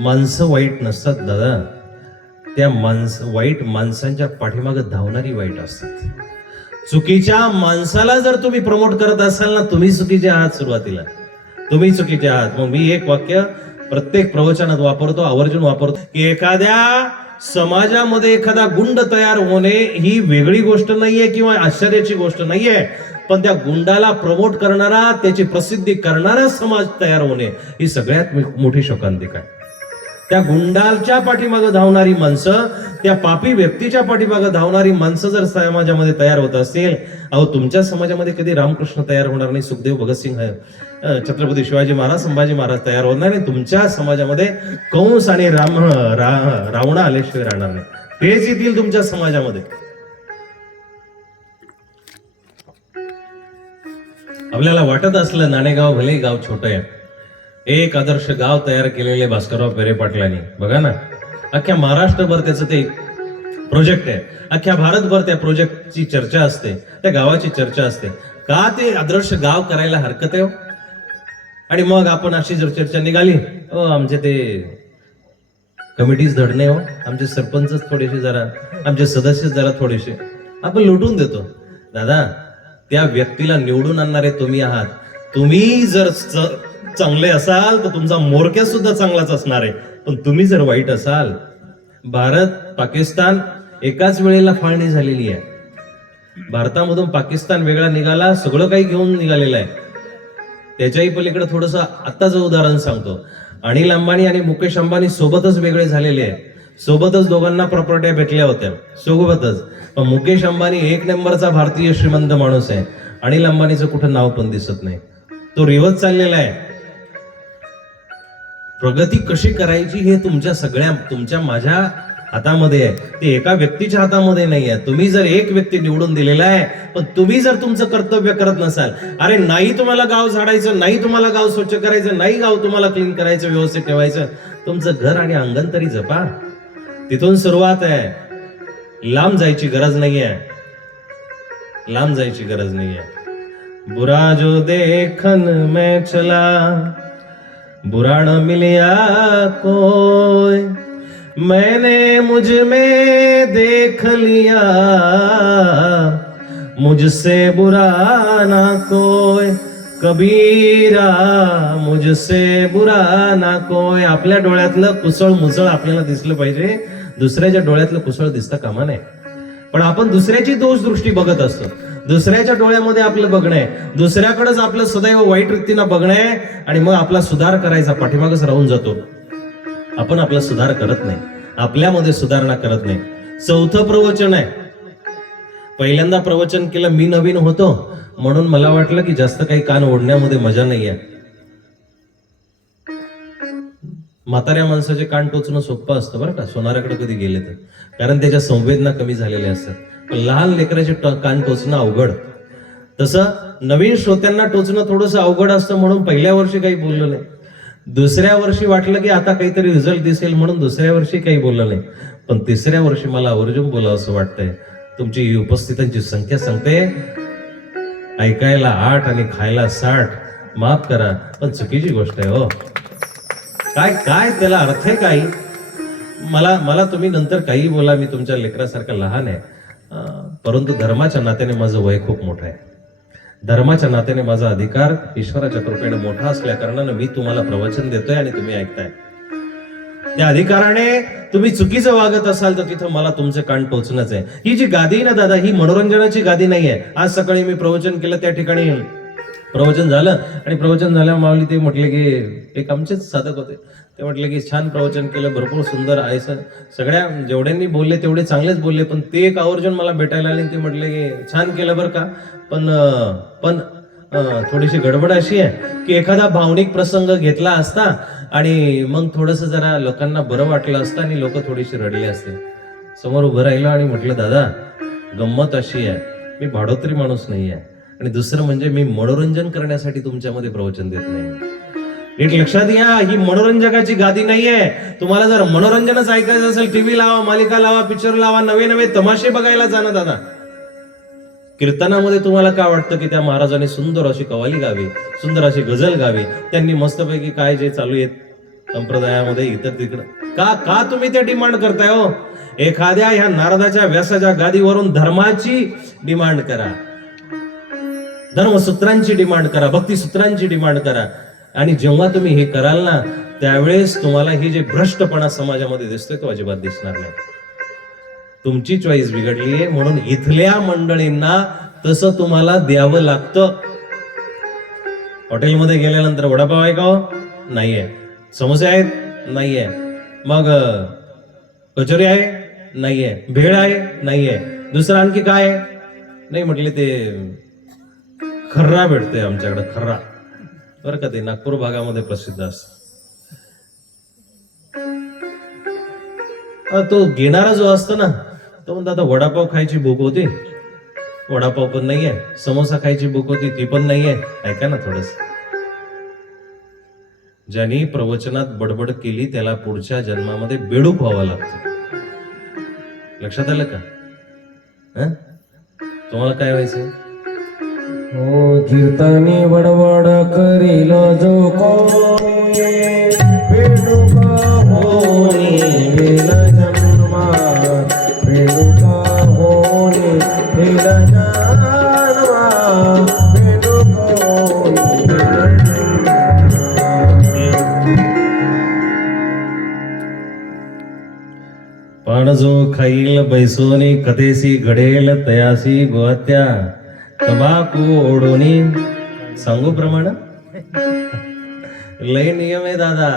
माणसं वाईट नसतात दादा, त्या वाईट माणसांच्या पाठीमागे धावणारी वाईट असतात. चुकीच्या माणसाला जर तुम्ही प्रमोट करत असाल ना, तुम्ही चुकीचे आहात. सुरुवातीला तुम्ही चुकीचे आहात. मग मी एक वाक्य प्रत्येक प्रवचनात वापरतो, आवर्जून वापरतो, की एखाद्या समाजामध्ये एखादा गुंड तयार होणे ही वेगळी गोष्ट नाहीये किंवा आश्चर्याची गोष्ट नाहीये, पण त्या गुंडाला प्रमोट करणारा, त्याची प्रसिद्धी करणारा समाज तयार होणे ही सगळ्यात मोठी शोकांतिका आहे. त्या गुंडाच्या पाठीमागे धावणारी माणसं, त्या पापी व्यक्तीच्या पाठीमागे धावणारी माणसं जर समाजामध्ये तयार होत असतील, अहो तुमच्या समाजामध्ये कधी रामकृष्ण तयार होणार नाही, सुखदेव, भगतसिंग, छत्रपती शिवाजी महाराज, संभाजी महाराज तयार होणार नाही. तुमच्या समाजामध्ये कंस आणि रावण आल्याशिवाय राहणार नाही. तेच येतील तुमच्या समाजामध्ये. आपल्याला वाटत असलं नाणेगाव भले गाव छोटं आहे, एक आदर्श गाव तयार केलेले भास्करराव पेरे पाटलांनी. बघा ना, अख्ख्या महाराष्ट्रभर त्याचं ते प्रोजेक्ट आहे, अख्ख्या भारतभर त्या प्रोजेक्टची चर्चा असते, त्या गावाची चर्चा असते. का ते आदर्श गाव करायला हरकत आहे? आणि मग आपण अशी जर चर्चा निघाली, आमचे ते कमिटीज धडणे, हो आमचे सरपंच थोडेसे जरा, आमचे सदस्य जरा थोडेसे, आपण लुटून देतो. दादा, त्या व्यक्तीला निवडून आणणारे तुम्ही आहात. तुम्ही जर चांगले असाल तर तुमचा मोरक्या सुद्धा चांगलाच असणार आहे. पण तुम्ही जर वाईट असाल, भारत पाकिस्तान एकाच वेळेला फाळणी झालेली आहे. भारतामधून पाकिस्तान वेगळा निघाला, सगळं काही घेऊन निघालेलं आहे. त्याच्याही पलीकडे थोडस आत्ताचं उदाहरण सांगतो. अनिल अंबानी आणि मुकेश अंबानी सोबतच वेगळे झालेले आहे, सोबतच दोघांना प्रॉपर्ट्या भेटल्या होत्या, सोबतच. पण मुकेश अंबानी एक नंबरचा भारतीय श्रीमंत माणूस आहे, अनिल अंबानीचं कुठं नाव पण दिसत नाही. तो रिवर्स चाललेला आहे. प्रगती कशी करायची हे तुमच्या माझ्या हातामध्ये आहे, ते एका व्यक्तीच्या हातामध्ये नाही आहे. तुम्ही जर एक व्यक्ती निवडून दिलेला आहे, पण तुम्ही जर तुमचं कर्तव्य करत नसाल, अरे नाही तुम्हाला गाव झाडायचं, नाही तुम्हाला गाव स्वच्छ करायचं, नाही गाव तुम्हाला क्लीन करायचं, व्यवस्थित ठेवायचं, तुमचं घर आणि अंगण तरी जपा. तिथून सुरुवात आहे. लांब जायची गरज नाहीये, लांब जायची गरज नाहीये. बुरा जो देखन में चला, बुरा न मिलिया कोई, मैंने मुझ में देख लिया, मुझसे बुरा ना कोई, कबीरा मुझसे बुरा ना कोई. आपल्या डोळ्यातलं कुसळ मुसळ आपल्याला दिसलं पाहिजे, दुसऱ्याच्या डोळ्यातलं कुसळ दिसता कामा नये. पण आपण दुसऱ्याची दोष दृष्टी बघत असतो, दुसऱ्याच्या डोळ्यामध्ये आपलं बघणं आहे, दुसऱ्याकडेच आपलं सदैव वाईट वृत्तीनं बघणं आहे, आणि मग आपला सुधार करायचा पाठीमागच राहून जातो. आपण आपला सुधार करत नाही, आपल्यामध्ये सुधारणा करत नाही. चौथं प्रवचन आहे. पहिल्यांदा प्रवचन केलं, मी नवीन होतो म्हणून मला वाटलं की जास्त काही कान ओढण्यामध्ये मजा नाहीये. म्हाताऱ्या माणसाचे कान टोचणं सोपं असतं बरं का, सोनाराकडे कधी गेले तर, कारण त्याच्या संवेदना कमी झालेल्या असतात. पण लहान लेकराचे कान टोचणं अवघड. तसं नवीन श्रोत्यांना टोचणं थोडंसं अवघड असतं, म्हणून पहिल्या वर्षी काही बोललो नाही. दुसऱ्या वर्षी वाटलं की आता काहीतरी रिझल्ट दिसेल म्हणून दुसऱ्या वर्षी काही बोललं नाही. पण तिसऱ्या वर्षी मला आवर्जून बोलावं असं वाटतंय. तुमची उपस्थितांची संख्या सांगते, ऐकायला 8 आणि खायला 60. माफ करा पण चुकीची गोष्ट आहे हो. काय काय त्याला अर्थ आहे काही? मला तुम्ही नंतर काही बोला, मी तुमच्या लेकरासारखा लहान आहे, परंतु धर्माच्या नात्याने माझं वय खूप मोठं आहे. धर्माच्या नात्याने माझा अधिकार ईश्वराच्या कृपेने मोठा असल्या कारणानं मी तुम्हाला प्रवचन देतोय आणि तुम्ही ऐकताय. त्या अधिकाराने तुम्ही चुकीचं वागत असाल तर तिथं मला तुमचं कान टोचणंच आहे. ही जी गादी ना दादा, ही मनोरंजनाची गादी नाहीये. आज सकाळी मी प्रवचन केलं, त्या ठिकाणी प्रवचन झालं आणि प्रवचन झाल्यावर माऊली ते म्हटले की, एक आमचेच साधक होते, ते म्हटले की छान प्रवचन केलं, भरपूर सुंदर आहे. सगळ्या जेवढ्यांनी बोलले तेवढे चांगलेच बोलले, पण ते एक आवर्जून मला भेटायला आले, ते म्हटले की छान केलं बरं का, पण थोडीशी गडबड अशी आहे की एखादा भावनिक प्रसंग घेतला असता आणि मग थोडस जरा लोकांना बरं वाटलं असतं आणि लोक थोडीशी रडली असते. समोर उभं राहिलो आणि म्हटलं, दादा गंमत अशी आहे, मी भाडोत्री माणूस नाही आहे, आणि दुसरं म्हणजे मी मनोरंजन करण्यासाठी तुमच्यामध्ये प्रवचन देत नाही. नीट लक्षात घ्या, ही मनोरंजकाची गादी नाहीये. तुम्हाला जर मनोरंजनच ऐकायचं असेल, टीव्ही लावा, मालिका लावा, पिक्चर लावा, नवे नवे तमाशे बघायला जाणं दादा. कीर्तनामध्ये तुम्हाला काय वाटतं की त्या महाराजांनी सुंदर अशी कवाली गावी, सुंदर अशी गझल गावी, त्यांनी मस्तपैकी काय जे चालू आहेत संप्रदायामध्ये इतर तिकडं का तुम्ही ते डिमांड करताय हो? एखाद्या ह्या नारदाच्या व्यासाच्या गादीवरून धर्माची डिमांड करा, धर्मसूत्रांची डिमांड करा, भक्तिसूत्रांची डिमांड करा. आणि जेव्हा तुम्ही हे कराल ना, त्यावेळेस तुम्हाला ही जे भ्रष्टपणा समाजामध्ये दिसतोय तो अजिबात दिसणार नाही. तुमची चॉईस बिघडलीये म्हणून इथल्या मंडळींना तसं तुम्हाला द्यावं लागतं. हॉटेलमध्ये गेल्यानंतर वडापाव आहे का हो? नाहीये. समोसे आहेत? नाहीये. मग कचोरी आहे? नाहीये. भेळ आहे? नाहीये. दुसरं आणखी काय? नाही म्हटले ते खर्रा भेटतोय आमच्याकडे, खर्रा बरं का, ते नागपूर भागामध्ये प्रसिद्ध असत. तो घेणारा जो असतो ना, तो म्हणतो आता वडापाव खायची भूक होती, वडापाव पण नाहीये. समोसा खायची भूक होती, ती पण नाहीये. ऐका ना थोडस, ज्यांनी प्रवचनात बडबड केली त्याला पुढच्या जन्मामध्ये बेडूक व्हावं लागतं. लक्षात आलं का? तुम्हाला काय व्हायचं? हो कीर्तनी बडबड करील जो कोणी, बेडूका होणी गेल जन्मा, बेडूका होणी गेल जन्मा, बेडूका होणी गेल जन्मा. पण जो खाईल बैसोनी कथेसी घडेल तयासी गोहत्या, तंबाखू ओढोनी. सांगू प्रमाण लय नियम आहे दादा.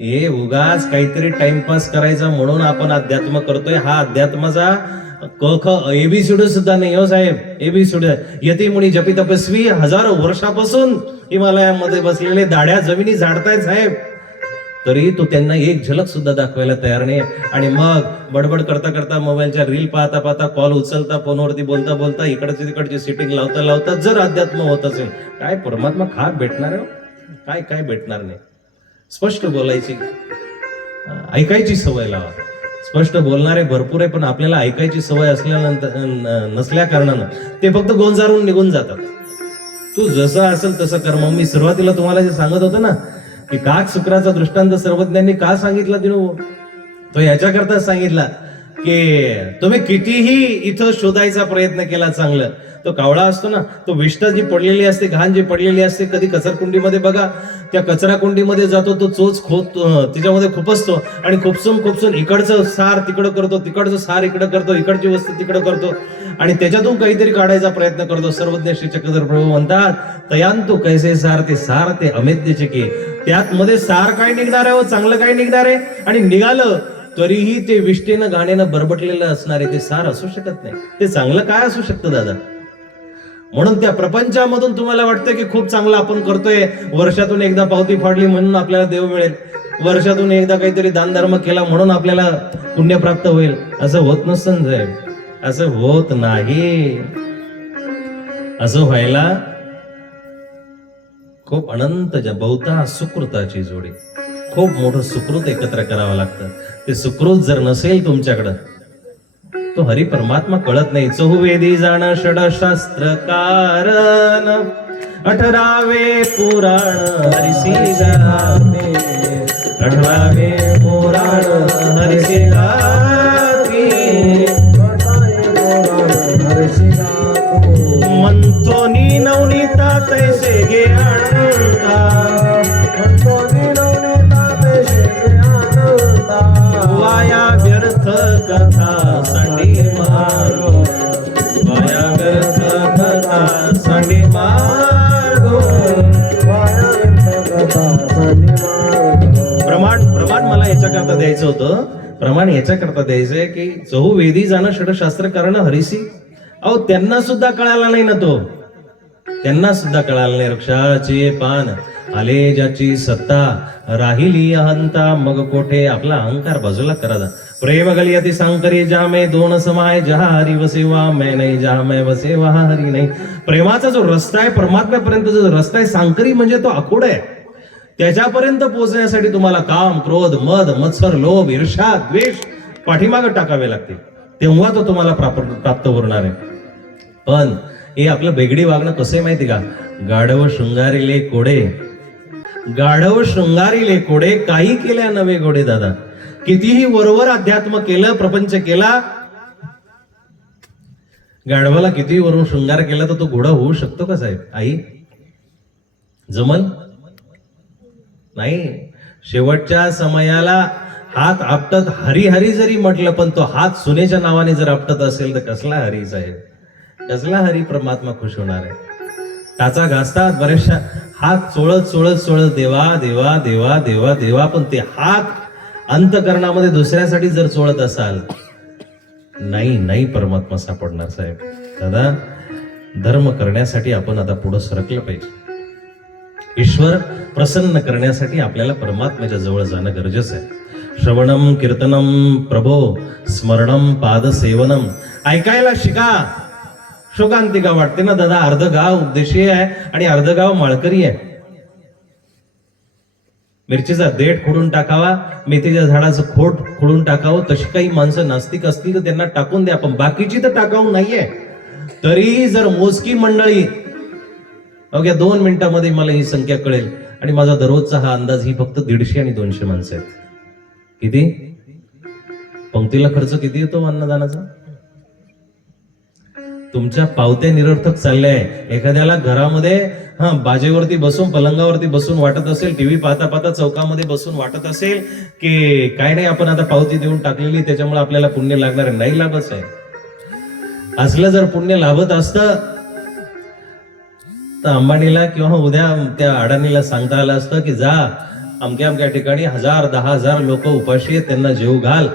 हे उगाच काहीतरी टाइमपास करायचा म्हणून आपण अध्यात्म करतोय. हा अध्यात्माचा क ख एबीसीडी सुद्धा नाही हो साहेब. एबीसीडी यती मुनी जपी तपस्वी हजारो वर्षापासून हिमालयामध्ये बसलेले दाढ्या जमिनी झाडतायत साहेब, तरी तो त्यांना एक झलक सुद्धा दाखवायला तयार नाही. आणि मग बडबड करता करता, मोबाईलच्या रील पाहता पाहता, कॉल उचलता, फोनवरती बोलता बोलता, इकडची तिकडची सिटिंग लावता लावता जर अध्यात्म होत असेल, काय परमात्मा खाक भेटणार आहे? काय काय भेटणार नाही. स्पष्ट बोलायची, ऐकायची सवय लावा. स्पष्ट बोलणारे भरपूर आहे, पण आपल्याला ऐकायची सवय असल्यानंतर नसल्या कारणानं ते फक्त गोंजारून निघून जातात. तू जसं असेल तसं कर. मग मी सुरुवातीला तुम्हाला जे सांगत होतो ना की काक शुक्राचा दृष्टांत सर्वज्ञांनी का सांगितला दिनू, तो याच्याकरता सांगितला की तुम्ही कितीही इथं शोधायचा प्रयत्न केला चांगलं, तो कावळा असतो ना, तो विष्ठा जी पडलेली असते, घाण जी पडलेली असते, कधी कचरकुंडीमध्ये बघा, त्या कचरा कुंडीमध्ये जातो तो चोच खोत तिच्यामध्ये खुपसतो आणि खुपसून इकडचं सार तिकडं करतो, तिकडचं सार इकडं करतो, इकडची वस्तू तिकडं करतो आणि त्याच्यातून काहीतरी काढायचा प्रयत्न करतो. सर्वज्ञ श्री चक्रधर प्रभू म्हणतात, तयांतु कैसे सार ते अमेद्यचे की. त्यात मध्ये सार काय निघणार आहे, चांगलं काय निघणार आहे, आणि निघालं तरीही ते विष्ठेनं घाणेनं बरबटलेलं असणार आहे, ते सार असू शकत नाही. ते चांगलं काय असू शकतं दादा? म्हणून त्या प्रपंचामधून तुम्हाला वाटतं की खूप चांगलं आपण करतोय, वर्षातून एकदा पावती फाडली म्हणून आपल्याला देव मिळेल, वर्षातून एकदा काहीतरी दानधर्म केला म्हणून आपल्याला पुण्य प्राप्त होईल. असं होत नसतं साहेब, असं होत नाही. असं व्हायला खूप अनंत बहुता सुकृताची जोडी, खूप मोठं सुकृत एकत्र करावं लागतं. ते सुकृत जर नसेल तुमच्याकडं, तो हरी परमात्मा कळत नाही. चहुवेदी जाण षडशास्त्र कारण, 18वे पुराण हरिसी गाते, 18वे पुराण हरिसी गाते, म्हणतोनी नवनीता तैसे गे आनंदा, म्हणतोनी नवनीता तैसे गे आनंदा, वाया व्यर्थ कथा सांडी मार्ग, वाया व्यर्थ कथा सांडी मार्ग, वाया व्यर्थ कथा सांडी मार्ग. प्रमाण मला याच्याकरता द्यायचं होतं, प्रमाण याच्याकरता द्यायचंय की चहुवेदी जाणं षडशास्त्र करणं हरिसी. अहो त्यांना सुद्धा कळाला नाही ना, तो त्यांना सुद्धा कळाला नाही. वृक्षाचे पान आले ज्याची सत्ता, राहिली अहंता मग कोठे. आपला अहंकार बाजूला करा. प्रेम गलियती सांकरी जा मैं दोन समाय, जहा हरी वसे वा मैं नाही, जहा मैं वसे वहा हरी नाही. प्रेमाचा जो रस्ता आहे, परमात्म्यापर्यंत जो रस्ता आहे, सांकरी म्हणजे तो आखूड आहे. त्याच्यापर्यंत पोहोचण्यासाठी तुम्हाला काम, क्रोध, मद, मत्सर, लोभ, ईर्ष्या, द्वेष पाठीमागं टाकावे लागतील, तेव्हा तो तुम्हाला प्राप्त होणार आहे. पण हे आपलं बेगडी वागणं कसं आहे माहिती का? गाढव शृंगारिले कोडे, गाढव शृंगारिले कोडे, काही केल्या नवे घोडे. दादा कितीही वरवर अध्यात्म केलं, प्रपंच केला, गाढवाला कितीही वरून शृंगार केला तर तो घोडा होऊ शकतो का साहेब? आई जमल नाही. शेवटच्या समयाला हात आपटत हरी हरी जरी म्हटलं, पण तो हात सुनेच्या नावाने जर आपटत असेल तर कसला हरी साहेब, कसला हरी परमात्मा खुश होणार आहे? टाचा घासतात बरेचशा, हात चोळत चोळत चोळत देवा देवा देवा देवा देवा, पण ते हात अंतकरणामध्ये दुसऱ्यासाठी जर चोळत असाल, नाही नाही परमात्मा सापडणार साहेब. दादा धर्म करण्यासाठी आपण आता पुढे सरकलं पाहिजे. ईश्वर प्रसन्न करण्यासाठी आपल्याला परमात्म्याच्या जवळ जाणं गरजेचं आहे. श्रवणम कीर्तनम प्रभो स्मरणम पाद सेवनम, ऐकायला शिका. शोकांतिका वाटते ना दादा, अर्ध गाव उपदेशी आहे आणि अर्ध गाव माळकरी आहे. मिरचीचा देठ खोडून टाकावा, मेथीच्या झाडाचं खोड खोडून टाकावं, तशी काही माणसं नास्तिक असतील तर त्यांना टाकून द्या, पण बाकीची तर टाकाऊ नाहीये. तरी जर मोजकी मंडळी, अवघ्या 2 मिनिटांमध्ये मला ही संख्या कळेल, आणि माझा दररोजचा हा अंदाज, ही फक्त 150 आणि 200 माणसं आहेत. किती पंक्तीला खर्च किती येतो अन्नदानाचा? तुमच्या पावत्या निरर्थक चालल्या आहे. एखाद्याला घरामध्ये बाजेवरती बसून, पलंगावरती बसून वाटत असेल, टीव्ही पाहता पाहता चौकामध्ये बसून वाटत असेल की काय नाही, आपण आता पावती देऊन टाकलेली त्याच्यामुळे आपल्याला पुण्य लागणार आहे. नाही लाभच आहे. असलं जर पुण्य लाभत असतं तर अंबानीला किंवा उद्या त्या अडाणीला सांगता आलं असतं की जा अमक्या अमक्या ठिकाणी 1000-10,000 लोक उपाशी आहेत, त्यांना जेव घाल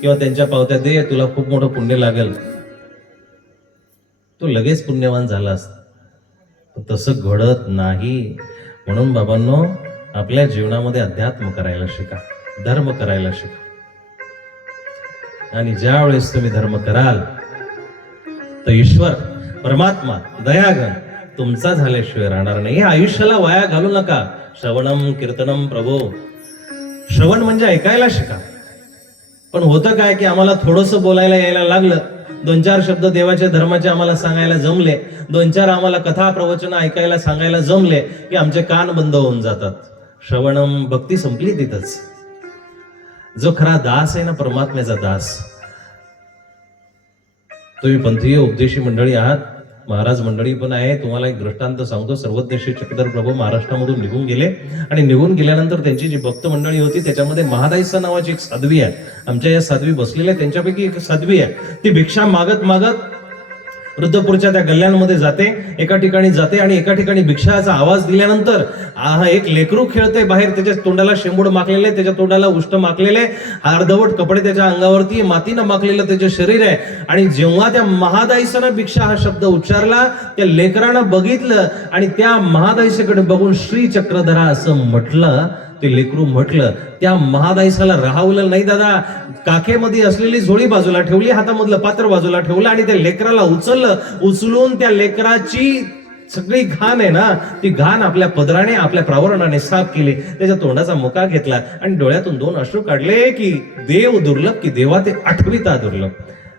किंवा त्यांच्या पावत्या दे, तुला खूप मोठं पुण्य लागेल. तो लगेच पुण्यवान झाला असता. तसं घडत नाही. म्हणून बाबांनो, आपल्या जीवनामध्ये अध्यात्म करायला शिका, धर्म करायला शिका. आणि ज्या वेळेस तुम्ही धर्म कराल तर ईश्वर परमात्मा दयाघन तुमचा झाल्याशिवाय राहणार नाही. आयुष्याला वाया घालू नका. श्रवणम कीर्तनम प्रभो, श्रवण म्हणजे ऐकायला शिका. पण होतं काय की आम्हाला थोडंसं बोलायला यायला लागलं, 2-4 शब्द देवाच्या धर्माचे आम्हाला सांगायला जमले, 2-4 आम्हाला कथा प्रवचन ऐकायला सांगायला जमले की आमचे कान बंद होऊन जातात. श्रवणम भक्ती संपली तिथंच. जो खरा दास आहे ना, परमात्म्याचा दास, तुम्ही पंथीय उपदेशी मंडळी आहात, महाराज मंडळी पण आहे. तुम्हाला एक दृष्टांत सांगतो. सर्वज्ञ श्री चक्रधर प्रभू महाराष्ट्रामधून निघून गेले, आणि निघून गेल्यानंतर त्यांची जी भक्त मंडळी होती त्याच्यामध्ये महादाईसा नावाची एक साध्वी आहे. आमच्या या साध्वी बसलेल्या त्यांच्यापैकी एक साध्वी आहे. ती भिक्षा मागत मागत रुद्रपूरच्या त्या गल्ल्यांमध्ये जाते, एका ठिकाणी जाते, आणि एका ठिकाणी भिक्षाचा आवाज दिल्यानंतर एक लेकरू खेळते बाहेर, त्याच्या तोंडाला शेंबूड माखलेले, त्याच्या तोंडाला उष्ट माखलेले, अर्धवट कपडे त्याच्या अंगावरती, मातीनं माखलेलं त्याचे शरीर आहे. आणि जेव्हा त्या महादाईसानं भिक्षा हा शब्द उच्चारला, त्या लेकरानं बघितलं आणि त्या महादाईसाकडे बघून श्री चक्रधरा असं म्हटलं. ते लेकरू म्हटलं, त्या महादाईसाला राहावलं नाही दादा. काखेमध्ये असलेली झोळी बाजूला ठेवली, हातामधलं पात्र बाजूला ठेवलं, आणि त्या लेकराला उचललं. उचलून त्या लेकराची सगळी घाण आहे ना, ती घाण आपल्या पदराने, आपल्या प्रावरणाने साफ केली. त्याच्या तोंडाचा मुका घेतला आणि डोळ्यातून 2 अश्रू काढले की देव दुर्लभ, की देवा ते आठविता दुर्लभ.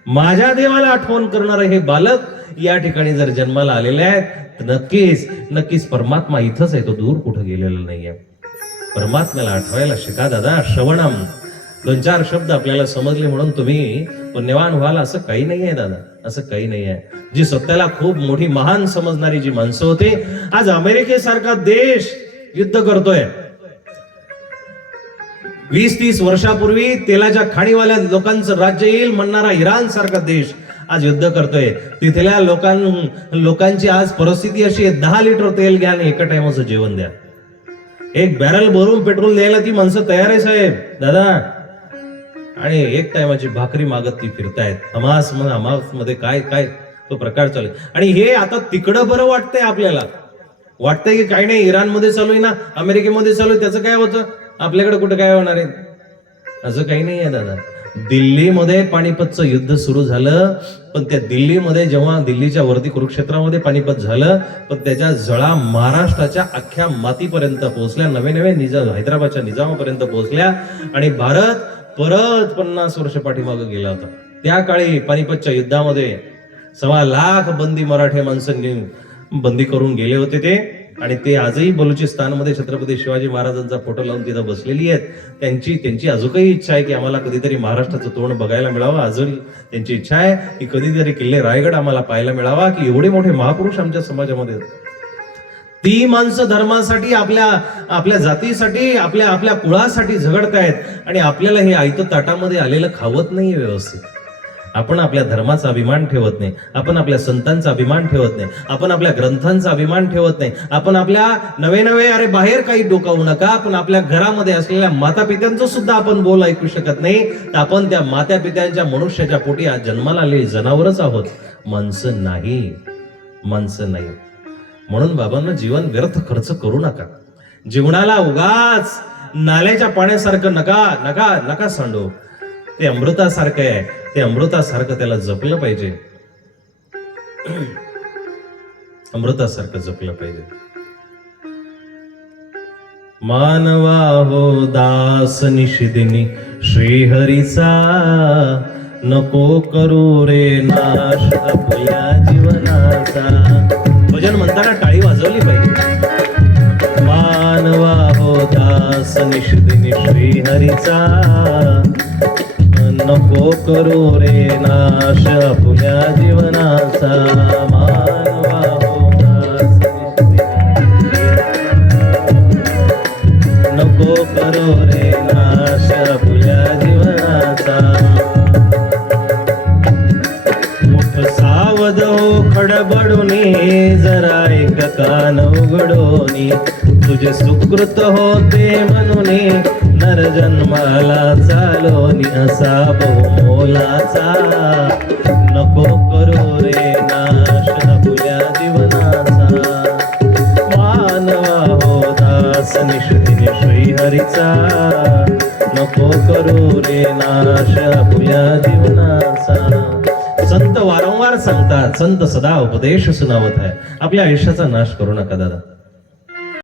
माझ्या देवाला आठवण करणारे हे बालक या ठिकाणी जर जन्माला आलेले आहेत, तर नक्कीच नक्कीच परमात्मा इथंच आहे, तो दूर कुठं गेलेला नाहीये. परमात्म्याला आठवायला शिका दादा. श्रवणम, 2-4 शब्द आपल्याला समजले म्हणून तुम्ही पुण्यवान व्हाल असं काही नाहीये दादा, असं काही नाहीये. जी स्वतःला खूप मोठी महान समजणारी जी माणसं होती, आज अमेरिकेसारखा देश युद्ध करतोय. 20-30 वर्षापूर्वी तेलाच्या खाणीवाल्या लोकांचं राज्य येईल म्हणणारा इराण सारखा देश आज युद्ध करतोय. तिथल्या लोकांची आज परिस्थिती अशी आहे, 10 लिटर तेल घ्या आणि एका टायमाचं जेवण द्या. 1 बॅरल भरून पेट्रोल द्यायला ती माणसं तयार आहे साहेब दादा. आणि 1 टायमाची भाकरी मागत ती फिरतायत. हमास मध्ये काय काय तो प्रकार चालू आहे. आणि हे आता तिकडं बरं वाटतंय आपल्याला, वाटतंय की काही नाही, इराणमध्ये चालू आहे ना, अमेरिकेमध्ये चालू आहे, त्याचं काय होतं, आपल्याकडे कुठं काय होणार आहे? असं काही नाही आहे दादा. दिल्लीमध्ये पानिपतचं युद्ध सुरू झालं, पण त्या दिल्लीमध्ये जेव्हा दिल्लीच्या वरती कुरुक्षेत्रामध्ये पानिपत झालं, पण त्याच्या जळा महाराष्ट्राच्या अख्ख्या मातीपर्यंत पोहोचल्या, नवे हैदराबादच्या निजामापर्यंत पोहोचल्या, आणि भारत परत 50 वर्ष पाठीमागे गेला होता. त्या काळी पानिपतच्या युद्धामध्ये 1.25 लाख बंदी मराठे माणसांनी बंदी करून गेले होते. ते आणि ते आजही बलुचिस्तानमध्ये छत्रपती शिवाजी महाराजांचा फोटो लावून तिथं बसलेली आहेत. त्यांची अजूनही इच्छा आहे की आम्हाला कधीतरी महाराष्ट्राचं तोंड बघायला मिळावं. अजून त्यांची इच्छा आहे की कधीतरी किल्ले रायगड आम्हाला पाहायला मिळावा, की एवढे मोठे महापुरुष आमच्या समाजामध्ये आहेत. ती माणसं धर्मासाठी, आपल्या जातीसाठी, आपल्या कुळासाठी झगडतायत आणि आपल्याला हे आयतं ताटामध्ये आलेलं खावत नाही व्यवस्थित. आपण आपल्या धर्माचा अभिमान ठेवत नाही, आपण आपल्या संतांचा अभिमान ठेवत नाही, आपण आपल्या ग्रंथांचा अभिमान ठेवत नाही, आपण आपल्या नवे अरे बाहेर काही डोकावू नका, आपण आपल्या घरामध्ये असलेल्या माता पित्यांचं सुद्धा आपण बोल ऐकू शकत नाही, तर आपण त्या माता पित्यांच्या मनुष्याच्या पोटी आज जन्माला आलेली जनावरच आहोत, माणसं नाही. म्हणून बाबांनो, जीवन व्यर्थ खर्च करू नका. जीवनाला उगाच नाल्याच्या पाण्यासारखं नका सांडू. ते अमृतासारखं आहे, ते अमृतासारखं त्याला जपलं पाहिजे, अमृतासारखं जपलं पाहिजे. मानवा हो दास निशिदिनी श्रीहरीचा, नको करू रे नाश आपल्या जीवनाचा. भजन म्हणताना टाळी वाजवली पाहिजे. मानवा हो दास निशिदिनी श्रीहरीचा, नको करू रे नाश आपल्या जीवनाचा. मानवा हो दास नको करू रे नाश आपल्या जीवनाचा. मुठ सावध हो खडबडूनी, जरा एक कान उघडूनी, तुझे सुकृत होते म्हणून नर जन्माला चालोनी असा बहुमोलाचा. नको करू रे नाश आपल्या जीवनाचा. मानवा हो दास निशिदिनी श्रीहरीचा, नको करू रे नाश आपल्या जीवनाचा. संत वारंवार सांगतात, संत सदा उपदेश सुनावत आहे, आपल्या आयुष्याचा नाश करू नका दादा.